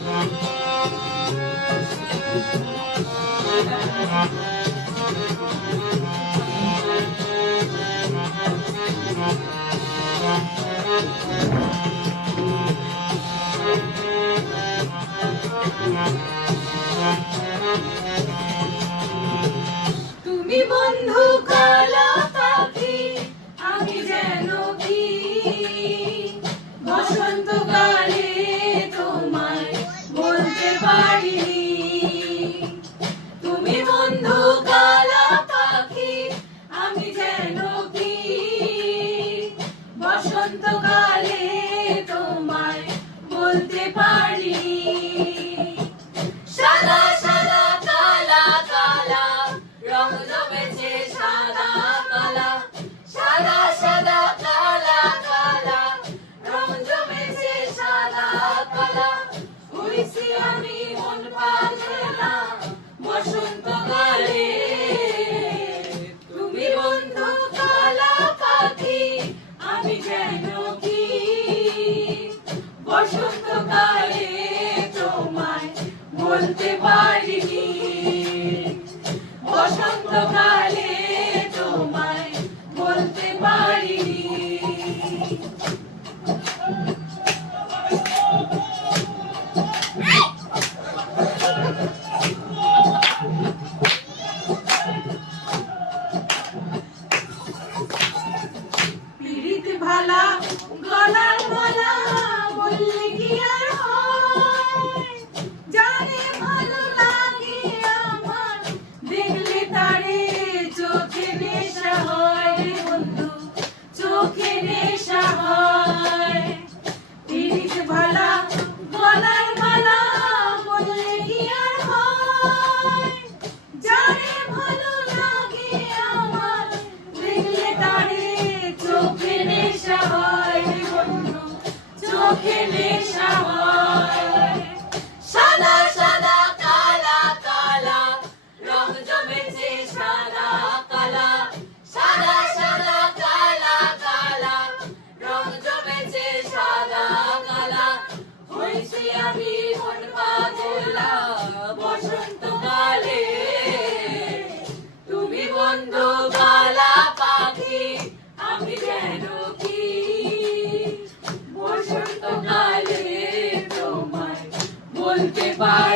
তুমি বন্ধু কালা পাখি, আমি যেন কি বসন্তকালে তোমায় বলতে পারিনি। তুমি বন্ধু কালা পাখি, আমি যেন কি বসন্তকালে তোমায় বলতে পারিনি। সাদা সাদা কালা কালা রং জমেছে সাদা কালা, সাদা সাদা কালা কালা রং জমেছে সাদা কালা। হইছি আমি মন পাগলা বসন্তকালে। তুমি বন্ধু কালা পাখি, আমি যেন কি বসন্তকালে তোমায় বলতে পারিনি। বসন্তকালে তোমায় বলতে পারিনি। পিরিত ভালা গলার মালা বললে কি আর হয়, জানে ভালো লাগে আমার দেখলে তারে চোখে নেশা হয় রে বন্ধু, চোখে নেশা হয়। পিরিত ভালা গলার মালা বললে কি আর হয়, জানে ভালো লাগে আমার দেখলে তারে চোখে নেশা হয় রে বন্ধু, চোখে নেশা হয়। সাদা সাদা কালা কালা রং জমেছে সাদা কালা, সাদা সাদা কালা কালা রং জমেছে সাদা কালা। হইছি আমি মন পাগলা বসন্তকালে। তুমি বন্ধু কালা পাখি, আমি যেন কি বসন্তকালে তোমায় বলতে পারি।